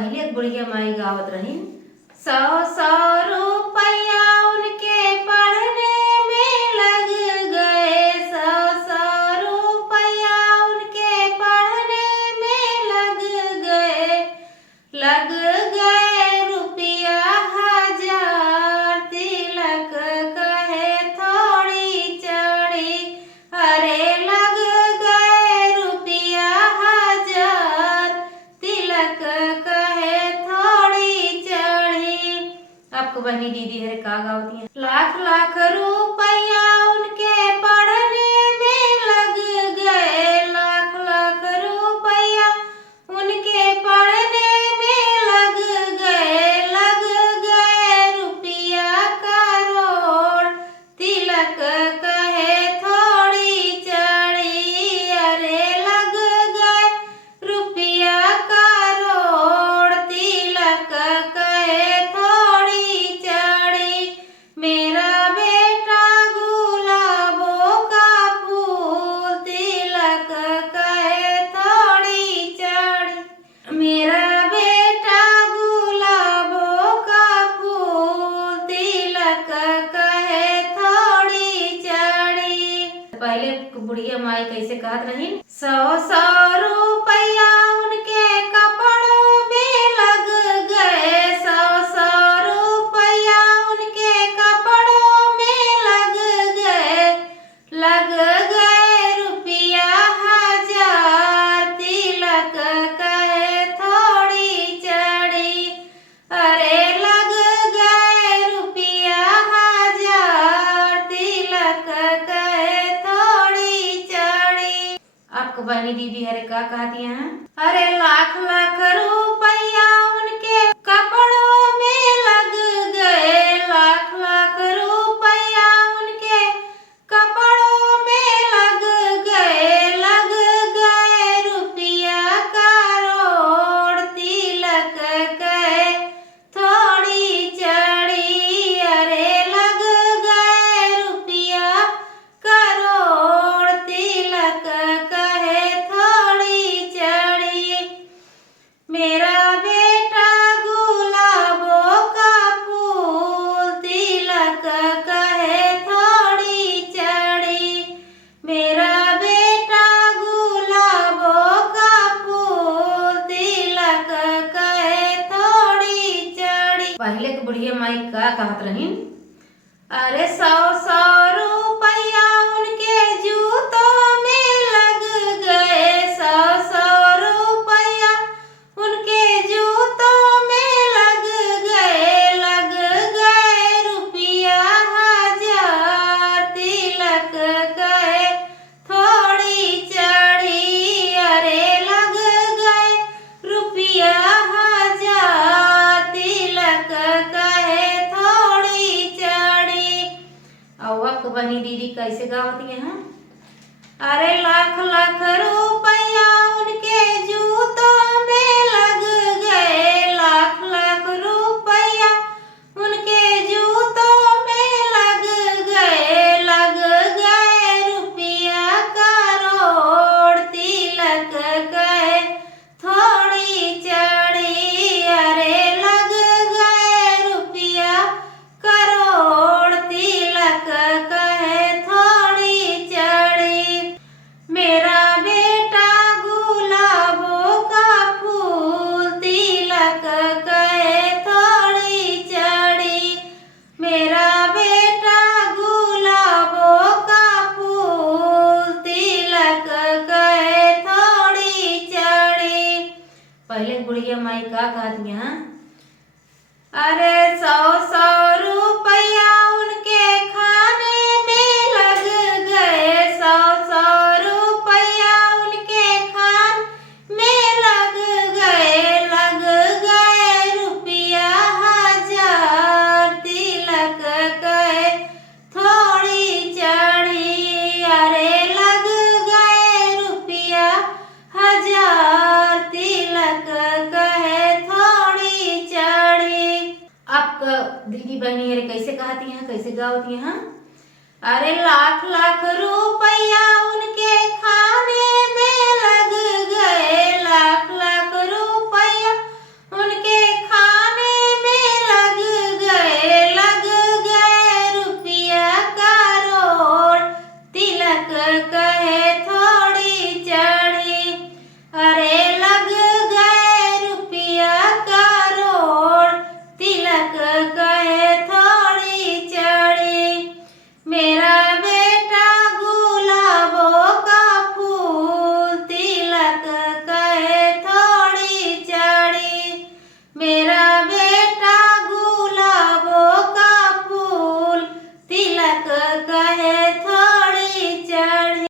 पहले एक बुढ़िया माई गावत रही। 100 रुपया उनके पढ़ने में लग गए, 100 रुपया उनके पढ़ने में लग गए रुपया 1000 तिलक कहे थोड़ी चढ़ी, अरे लग गए रुपया 1000 तिलक कहे थोड़ी चढ़ी। आपको बहनी दीदी है का गावती है। लाख लाख रुपया उनके पढ़ने में लग गए, लाख लाख रुपया उनके पढ़ने में लग गए रुपया करोड़ तिलक कहे थोड़ी चढ़ी, अरे लग गए रुपया करोड़ तिलक कहे थोड़ी चढ़ी। मेरा बेटा गुलाबों का फूल तिलक कहे थोड़ी चढ़ी, मेरा बेटा गुलाबों का फूल तिलक कहे थोड़ी चढ़ी। पहले बुढ़िया माई कैसे कहत रही। 100 रुपया उनके कपड़ों में लग गए, 100 रुपया उनके कपड़ों में लग गए रुपया 1000 तिलक कहे थोड़ी चढ़ी, अरे लग गए रुपया 1000 तिलक कहे थोड़ी चढ़ी। आपको बहनी दीदी हरे का कहती हैं। अरे लाख लाख रुपया उनके कपड़ों में लग गए, लाख लाख रुपया उनके कपड़ों में लग गए रुपया करोड़ तिलक कहे थोड़ी चढ़ी, अरे लग गए रुपया करोड़ तिलक कहे थोड़ी चढ़ी। मेरा बेटा गुलाबों का फूल तिलक कहे थोड़ी चढ़ी, मेरा बेटा गुलाबों का फूल तिलक कहे थोड़ी चढ़ी। पहले के बुढ़िया माई का कहत रही। अरे 100 रुपया उनके जूतों में लग गए, 100 रुपया उनके जूतों में लग गए रुपया 1000 तिलक कहे थोड़ी चढ़ी, अरे लग गए रुपया 1000 तिलक कहे थोड़ी चढ़ी। और आपको बहनी दीदी कैसे गावती है। अरे लाख लाख रुपया उनके जूतों में लग गए, लाख लाख रुपया उनके जूतों में लग गए रुपया करोड़ तिलक कहे थोड़ी चढ़ी, अरे लग गए रुपया करोड़ तिलक कहे थोड़ी चढ़ी। मेरा बेटा गुलाबों का फूल तिलक कहे थोड़ी चढ़ी, मेरा बेटा गुलाबों का फूल तिलक कहे थोड़ी चढ़ी। पहले बुढ़िया माई का कहती हैं। अरे 100 रुपया उनके खाने में लग गए, 100 रुपया उनके खाने में लग गए रुपया 1000 तिलक कहे थोड़ी चढ़ी, अरे लग गए रुपया 1000 तिलक कहे थोड़ी चढ़ी। आपका दीदी बहनी अरे कैसे कहती हैं, कैसे गावती हैं। अरे लाख लाख रुपया उनके खाने में लग गए, लाख लाख रुपया उनके कहे